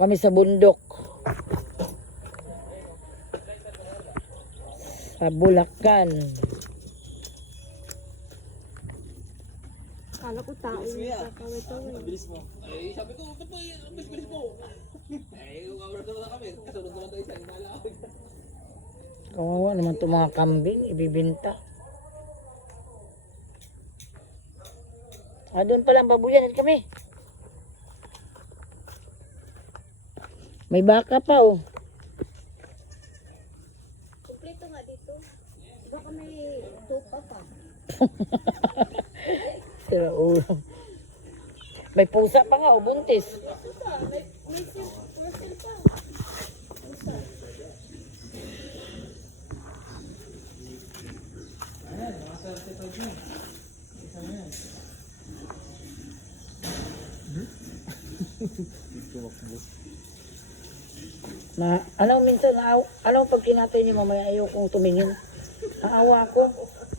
kami sa bundok. Sa Bulacan. Kala ko tao yung kakaway-kaway. Bilis mo. Ay, sabi ko, ba't ba ang bilis mo? Ay, umawala naman kami. Kasunod naman tayo sa inalawag. Kawawa naman itong mga kambing, ibibinta. Doon pala ang babuyan. Dito kami. May baka pa oh. Kompleto nga dito. Baka may tupa pa. Sira ulo. May pusa pa nga oh, buntis. Pusa, may Russell pa. Pusa. Alam minsan, alam pag kinatay ni mamaya ayaw kong tumingin. Naawa ko.